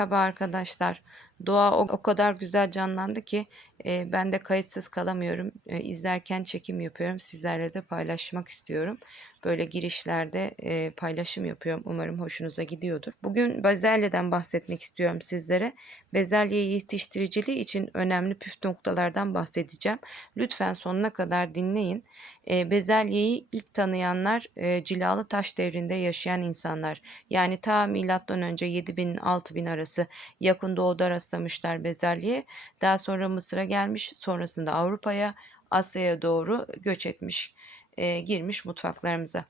Merhaba arkadaşlar. Doğa o, o kadar güzel canlandı ki e, ben de kayıtsız kalamıyorum. E, izlerken çekim yapıyorum. Sizlerle de paylaşmak istiyorum. Böyle girişlerde e, paylaşım yapıyorum. Umarım hoşunuza gidiyordur. Bugün bezelyeden bahsetmek istiyorum sizlere. Bezelye yetiştiriciliği için önemli püf noktalardan bahsedeceğim. Lütfen sonuna kadar dinleyin. E, bezelyeyi ilk tanıyanlar e, cilalı taş devrinde yaşayan insanlar. Yani ta milattan önce 7000 6000 arası yakın doğuda rastlamışlar bezelyeye. Daha sonra Mısır'a gelmiş, sonrasında Avrupa'ya, Asya'ya doğru göç etmiş, e, girmiş mutfaklarımıza.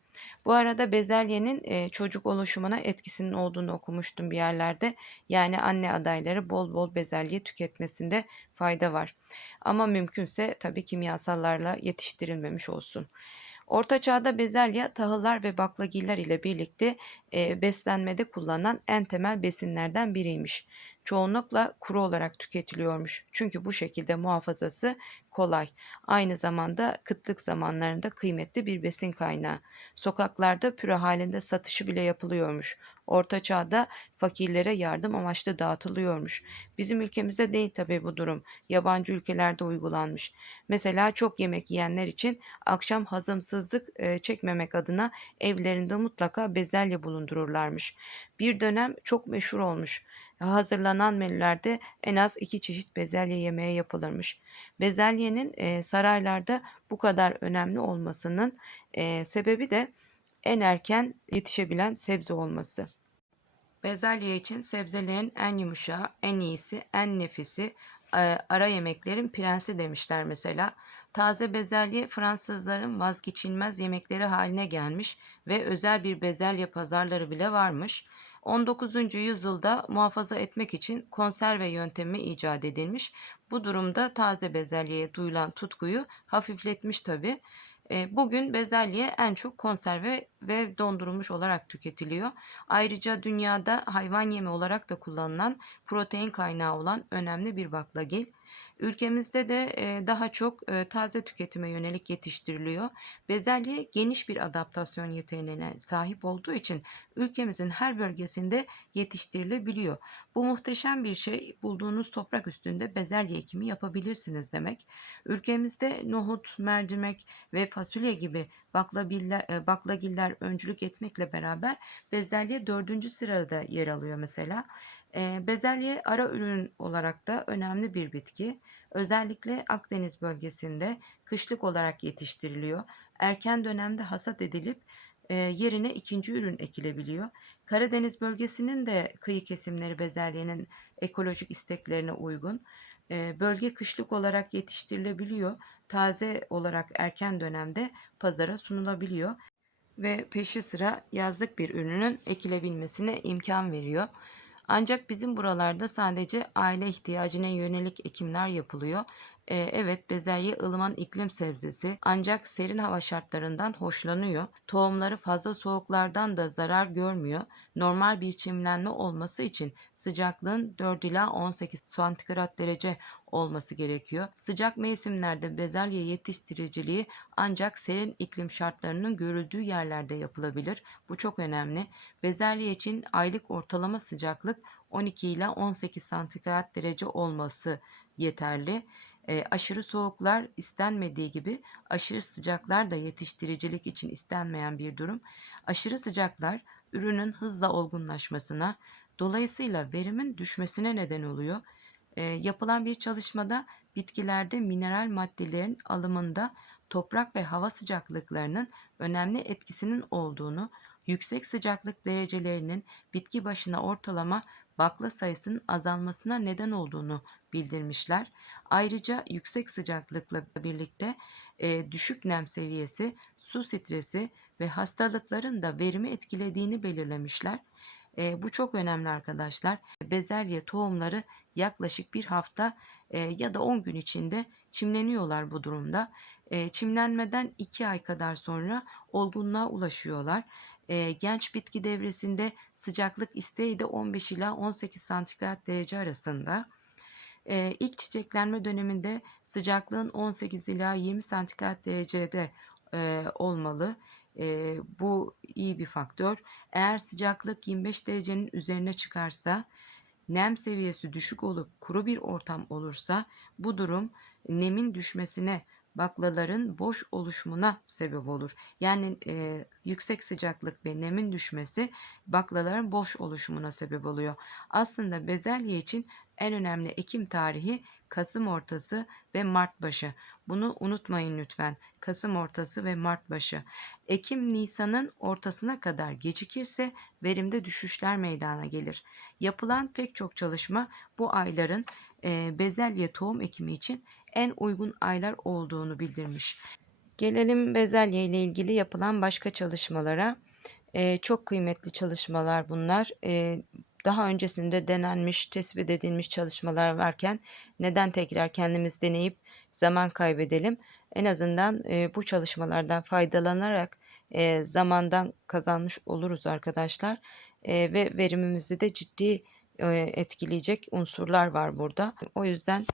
Bu arada bezelyenin e, çocuk oluşumuna etkisinin olduğunu okumuştum bir yerlerde. Yani anne adayları bol bol bezelye tüketmesinde fayda var. Ama mümkünse tabii kimyasallarla yetiştirilmemiş olsun. Orta çağda bezelye tahıllar ve baklagiller ile birlikte e, beslenmede kullanılan en temel besinlerden biriymiş. Çoğunlukla kuru olarak tüketiliyormuş. Çünkü bu şekilde muhafazası kolay. Aynı zamanda kıtlık zamanlarında kıymetli bir besin kaynağı. Sokaklarda püre halinde satışı bile yapılıyormuş. Orta çağda fakirlere yardım amaçlı dağıtılıyormuş. Bizim ülkemizde değil tabii bu durum. Yabancı ülkelerde uygulanmış. Mesela çok yemek yiyenler için akşam hazımsızlık e, çekmemek adına evlerinde mutlaka bezelye bulundururlarmış. Bir dönem çok meşhur olmuş. Hazırlanan menülerde en az iki çeşit bezelye yemeği yapılırmış. Bezelyenin e, saraylarda bu kadar önemli olmasının e, sebebi de en erken yetişebilen sebze olması. Bezelye için sebzelerin en yumuşağı, en iyisi, en nefisi, e, ara yemeklerin prensi demişler mesela. Taze bezelye Fransızların vazgeçilmez yemekleri haline gelmiş ve özel bir bezelye pazarları bile varmış. 19. yüzyılda muhafaza etmek için konserve yöntemi icat edilmiş. Bu durumda taze bezelyeye duyulan tutkuyu hafifletmiş tabi. Bugün bezelye en çok konserve ve dondurulmuş olarak tüketiliyor. Ayrıca dünyada hayvan yemi olarak da kullanılan protein kaynağı olan önemli bir baklagil. Ülkemizde de e, daha çok e, taze tüketime yönelik yetiştiriliyor. Bezelye geniş bir adaptasyon yeteneğine sahip olduğu için ülkemizin her bölgesinde yetiştirilebiliyor. Bu muhteşem bir şey. Bulduğunuz toprak üstünde bezelye ekimi yapabilirsiniz demek. Ülkemizde nohut, mercimek ve fasulye gibi e, baklagiller öncülük etmekle beraber bezelye dördüncü sırada yer alıyor mesela. Bezelye ara ürün olarak da önemli bir bitki. Özellikle Akdeniz bölgesinde kışlık olarak yetiştiriliyor. Erken dönemde hasat edilip yerine ikinci ürün ekilebiliyor. Karadeniz bölgesinin de kıyı kesimleri bezelyenin ekolojik isteklerine uygun. Bölge kışlık olarak yetiştirilebiliyor. Taze olarak erken dönemde pazara sunulabiliyor ve peşi sıra yazlık bir ürünün ekilebilmesine imkan veriyor. Ancak bizim buralarda sadece aile ihtiyacına yönelik ekimler yapılıyor. Ee, evet bezelye ılıman iklim sebzesi ancak serin hava şartlarından hoşlanıyor. Tohumları fazla soğuklardan da zarar görmüyor. Normal bir çimlenme olması için sıcaklığın 4 ila 18 santigrat derece olması gerekiyor. Sıcak mevsimlerde bezelye yetiştiriciliği ancak serin iklim şartlarının görüldüğü yerlerde yapılabilir. Bu çok önemli. Bezelye için aylık ortalama sıcaklık 12 ile 18 santigrat derece olması yeterli. E, aşırı soğuklar istenmediği gibi aşırı sıcaklar da yetiştiricilik için istenmeyen bir durum. Aşırı sıcaklar ürünün hızla olgunlaşmasına, dolayısıyla verimin düşmesine neden oluyor. E, yapılan bir çalışmada bitkilerde mineral maddelerin alımında toprak ve hava sıcaklıklarının önemli etkisinin olduğunu, yüksek sıcaklık derecelerinin bitki başına ortalama bakla sayısının azalmasına neden olduğunu bildirmişler. Ayrıca yüksek sıcaklıkla birlikte e, düşük nem seviyesi, su stresi ve hastalıkların da verimi etkilediğini belirlemişler. E, bu çok önemli arkadaşlar. Bezelye tohumları yaklaşık bir hafta e, ya da 10 gün içinde çimleniyorlar bu durumda. E, çimlenmeden 2 ay kadar sonra olgunluğa ulaşıyorlar. E, genç bitki devresinde sıcaklık isteği de 15 ila 18 santigrat derece arasında. E, ilk çiçeklenme döneminde sıcaklığın 18 ila 20 santigrat derecede e, olmalı. E, bu iyi bir faktör. Eğer sıcaklık 25 derecenin üzerine çıkarsa nem seviyesi düşük olup kuru bir ortam olursa bu durum nemin düşmesine, baklaların boş oluşumuna sebep olur. Yani e, yüksek sıcaklık ve nemin düşmesi baklaların boş oluşumuna sebep oluyor. Aslında bezelye için en önemli ekim tarihi Kasım ortası ve Mart başı. Bunu unutmayın lütfen. Kasım ortası ve Mart başı. Ekim Nisan'ın ortasına kadar gecikirse verimde düşüşler meydana gelir. Yapılan pek çok çalışma bu ayların bezelye tohum ekimi için en uygun aylar olduğunu bildirmiş. Gelelim bezelye ile ilgili yapılan başka çalışmalara. E, çok kıymetli çalışmalar bunlar. E, daha öncesinde denenmiş, tespit edilmiş çalışmalar varken neden tekrar kendimiz deneyip zaman kaybedelim? En azından e, bu çalışmalardan faydalanarak e, zamandan kazanmış oluruz arkadaşlar. E, ve verimimizi de ciddi e, etkileyecek unsurlar var burada. O yüzden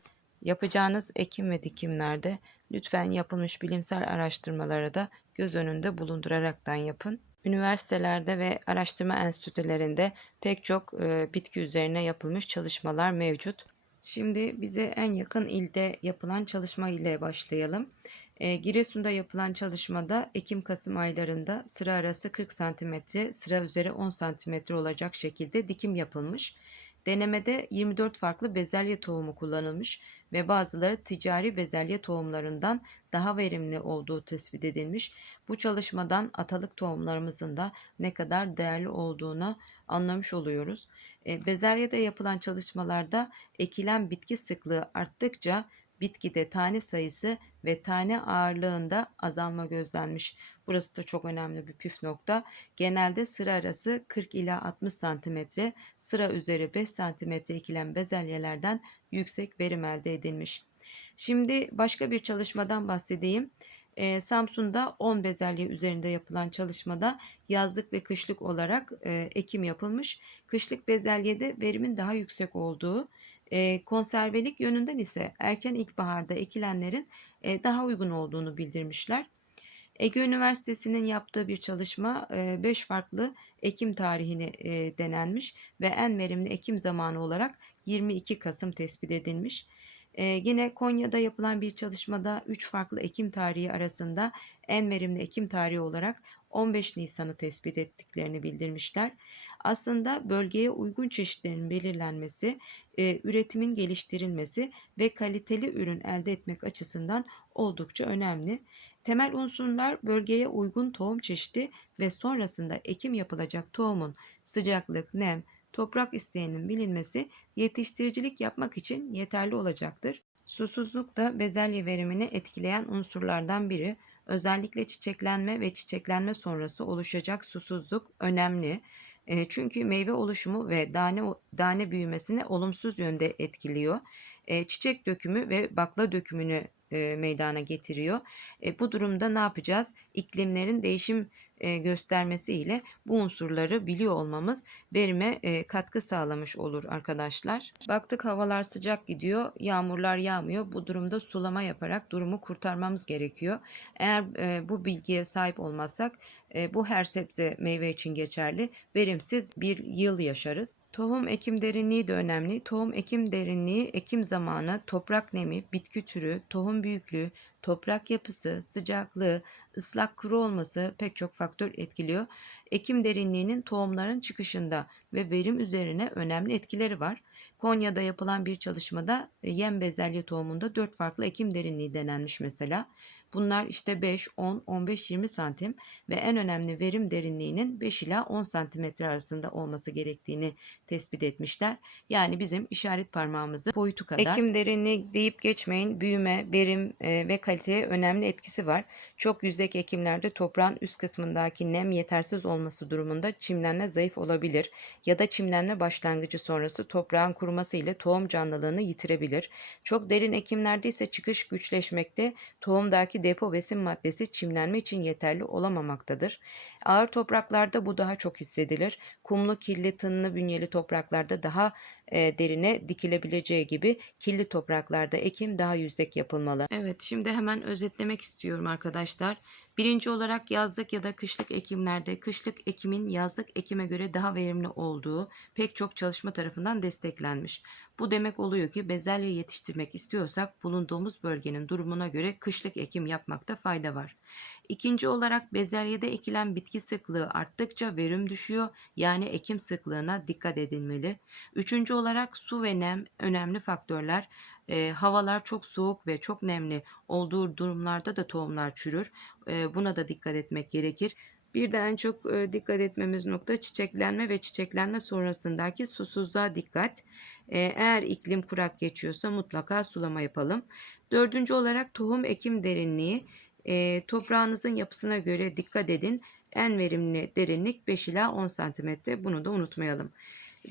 yapacağınız ekim ve dikimlerde lütfen yapılmış bilimsel araştırmalara da göz önünde bulunduraraktan yapın. Üniversitelerde ve araştırma enstitülerinde pek çok e, bitki üzerine yapılmış çalışmalar mevcut. Şimdi bize en yakın ilde yapılan çalışma ile başlayalım. E, Giresun'da yapılan çalışmada Ekim-Kasım aylarında sıra arası 40 cm, sıra üzeri 10 cm olacak şekilde dikim yapılmış. Denemede 24 farklı bezelye tohumu kullanılmış ve bazıları ticari bezelye tohumlarından daha verimli olduğu tespit edilmiş. Bu çalışmadan atalık tohumlarımızın da ne kadar değerli olduğunu anlamış oluyoruz. E, bezelyede yapılan çalışmalarda ekilen bitki sıklığı arttıkça bitkide tane sayısı ve tane ağırlığında azalma gözlenmiş. Burası da çok önemli bir püf nokta. Genelde sıra arası 40 ila 60 cm, sıra üzeri 5 cm ekilen bezelyelerden yüksek verim elde edilmiş. Şimdi başka bir çalışmadan bahsedeyim. Ee, Samsun'da 10 bezelye üzerinde yapılan çalışmada yazlık ve kışlık olarak e, ekim yapılmış. Kışlık bezelyede verimin daha yüksek olduğu, konservelik yönünden ise erken ilkbaharda ekilenlerin daha uygun olduğunu bildirmişler. Ege Üniversitesi'nin yaptığı bir çalışma 5 farklı ekim tarihini denenmiş ve en verimli ekim zamanı olarak 22 Kasım tespit edilmiş. Yine Konya'da yapılan bir çalışmada 3 farklı ekim tarihi arasında en verimli ekim tarihi olarak 15 Nisan'ı tespit ettiklerini bildirmişler. Aslında bölgeye uygun çeşitlerin belirlenmesi, üretimin geliştirilmesi ve kaliteli ürün elde etmek açısından oldukça önemli. Temel unsurlar bölgeye uygun tohum çeşidi ve sonrasında ekim yapılacak tohumun sıcaklık, nem, toprak isteğinin bilinmesi yetiştiricilik yapmak için yeterli olacaktır. Susuzluk da bezelye verimini etkileyen unsurlardan biri. Özellikle çiçeklenme ve çiçeklenme sonrası oluşacak susuzluk önemli. E, çünkü meyve oluşumu ve tane tane büyümesini olumsuz yönde etkiliyor. E, çiçek dökümü ve bakla dökümünü e, meydana getiriyor. Bu durumda ne yapacağız? İklimlerin değişim e, göstermesiyle bu unsurları biliyor olmamız verime katkı sağlamış olur arkadaşlar. Baktık havalar sıcak gidiyor, yağmurlar yağmıyor. Bu durumda sulama yaparak durumu kurtarmamız gerekiyor. Eğer bu bilgiye sahip olmazsak bu her sebze meyve için geçerli. Verimsiz bir yıl yaşarız. Tohum ekim derinliği de önemli. Tohum ekim derinliği, ekim zamanı, toprak nemi, bitki türü, tohum büyüklüğü, toprak yapısı, sıcaklığı, ıslak kuru olması pek çok faktör etkiliyor. Ekim derinliğinin tohumların çıkışında ve verim üzerine önemli etkileri var. Konya'da yapılan bir çalışmada e, yem bezelye tohumunda 4 farklı ekim derinliği denenmiş mesela. Bunlar işte 5, 10, 15, 20 santim ve en önemli verim derinliğinin 5 ila 10 santimetre arasında olması gerektiğini tespit etmişler. Yani bizim işaret parmağımızın boyutu kadar. Ekim derinliği deyip geçmeyin. Büyüme, verim e, ve kaliteye önemli etkisi var. Çok yüzdeki ekimlerde toprağın üst kısmındaki nem yetersiz olması durumunda çimlenme zayıf olabilir ya da çimlenme başlangıcı sonrası toprağın kuruması ile tohum canlılığını yitirebilir. Çok derin ekimlerde ise çıkış güçleşmekte, tohumdaki depo besin maddesi çimlenme için yeterli olamamaktadır. Ağır topraklarda bu daha çok hissedilir. Kumlu, kirli, tınlı bünyeli topraklarda daha e, derine dikilebileceği gibi kirli topraklarda ekim daha yüksek yapılmalı. Evet şimdi hemen özetlemek istiyorum arkadaşlar. Birinci olarak yazlık ya da kışlık ekimlerde kışlık ekimin yazlık ekime göre daha verimli olduğu pek çok çalışma tarafından desteklenmiş. Bu demek oluyor ki bezelye yetiştirmek istiyorsak bulunduğumuz bölgenin durumuna göre kışlık ekim yapmakta fayda var. İkinci olarak bezelyede ekilen bitki sıklığı arttıkça verim düşüyor yani ekim sıklığına dikkat edilmeli. Üçüncü olarak su ve nem önemli faktörler. E, havalar çok soğuk ve çok nemli olduğu durumlarda da tohumlar çürür. E, buna da dikkat etmek gerekir. Bir de en çok e, dikkat etmemiz nokta çiçeklenme ve çiçeklenme sonrasındaki susuzluğa dikkat. E, eğer iklim kurak geçiyorsa mutlaka sulama yapalım. Dördüncü olarak tohum ekim derinliği. E, toprağınızın yapısına göre dikkat edin. En verimli derinlik 5 ila 10 cm. Bunu da unutmayalım.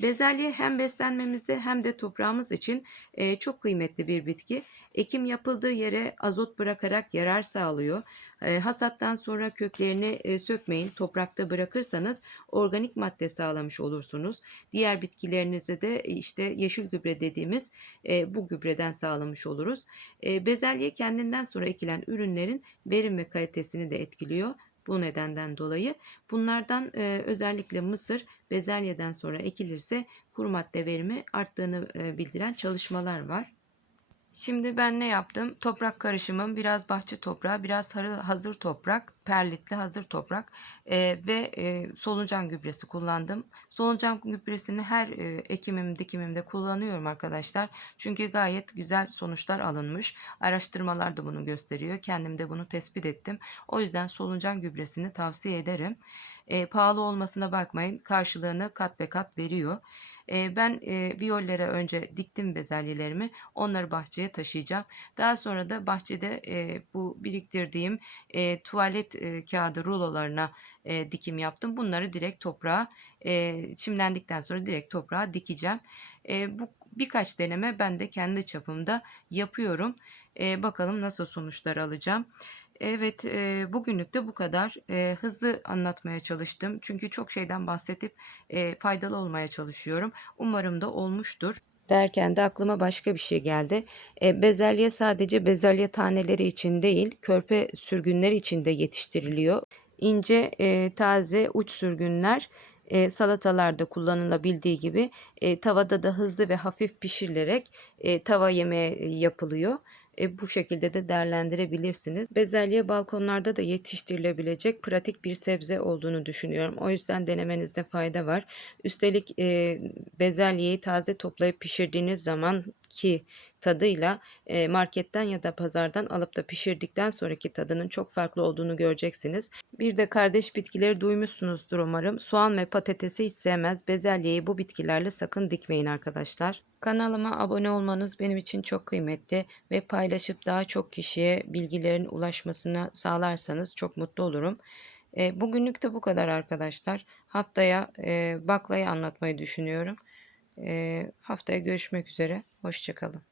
Bezelye hem beslenmemizde hem de toprağımız için e, çok kıymetli bir bitki. Ekim yapıldığı yere azot bırakarak yarar sağlıyor. E, hasattan sonra köklerini e, sökmeyin. Toprakta bırakırsanız organik madde sağlamış olursunuz. Diğer bitkilerinize de işte yeşil gübre dediğimiz bu gübreden sağlamış oluruz. Bezelye kendinden sonra ekilen ürünlerin verim ve kalitesini de etkiliyor. Bu nedenden dolayı bunlardan e, özellikle mısır bezelyeden sonra ekilirse kuru madde verimi arttığını e, bildiren çalışmalar var. Şimdi ben ne yaptım? Toprak karışımım biraz bahçe toprağı, biraz hazır toprak, perlitli hazır toprak e, ve e, solucan gübresi kullandım. Solucan gübresini her e, ekimim dikimimde kullanıyorum arkadaşlar. Çünkü gayet güzel sonuçlar alınmış. Araştırmalar da bunu gösteriyor. Kendim de bunu tespit ettim. O yüzden solucan gübresini tavsiye ederim. E, pahalı olmasına bakmayın. Karşılığını kat be kat veriyor. E, ben e, viyollere önce diktim bezelyelerimi. Onları bahçeye taşıyacağım. Daha sonra da bahçede e, bu biriktirdiğim e, tuvalet e, kağıdı rulolarına e, dikim yaptım. Bunları direkt toprağa e, çimlendikten sonra direkt toprağa dikeceğim. E, bu birkaç deneme ben de kendi çapımda yapıyorum. E, bakalım nasıl sonuçlar alacağım. Evet, e, bugünlük de bu kadar. E, hızlı anlatmaya çalıştım. Çünkü çok şeyden bahsedip e, faydalı olmaya çalışıyorum. Umarım da olmuştur. Derken de aklıma başka bir şey geldi. E, bezelye sadece bezelye taneleri için değil, körpe sürgünleri için de yetiştiriliyor. İnce, e, taze uç sürgünler e, salatalarda kullanılabildiği gibi e, tavada da hızlı ve hafif pişirilerek e, tava yemeği yapılıyor. E, bu şekilde de değerlendirebilirsiniz. Bezelye balkonlarda da yetiştirilebilecek pratik bir sebze olduğunu düşünüyorum. O yüzden denemenizde fayda var. Üstelik e, bezelyeyi taze toplayıp pişirdiğiniz zaman ki tadıyla e, marketten ya da pazardan alıp da pişirdikten sonraki tadının çok farklı olduğunu göreceksiniz. Bir de kardeş bitkileri duymuşsunuzdur umarım. Soğan ve patatesi hiç sevmez. Bezelyeyi bu bitkilerle sakın dikmeyin arkadaşlar. Kanalıma abone olmanız benim için çok kıymetli ve paylaşıp daha çok kişiye bilgilerin ulaşmasını sağlarsanız çok mutlu olurum. E, bugünlük de bu kadar arkadaşlar. Haftaya baklayı anlatmayı düşünüyorum. Haftaya görüşmek üzere. Hoşçakalın.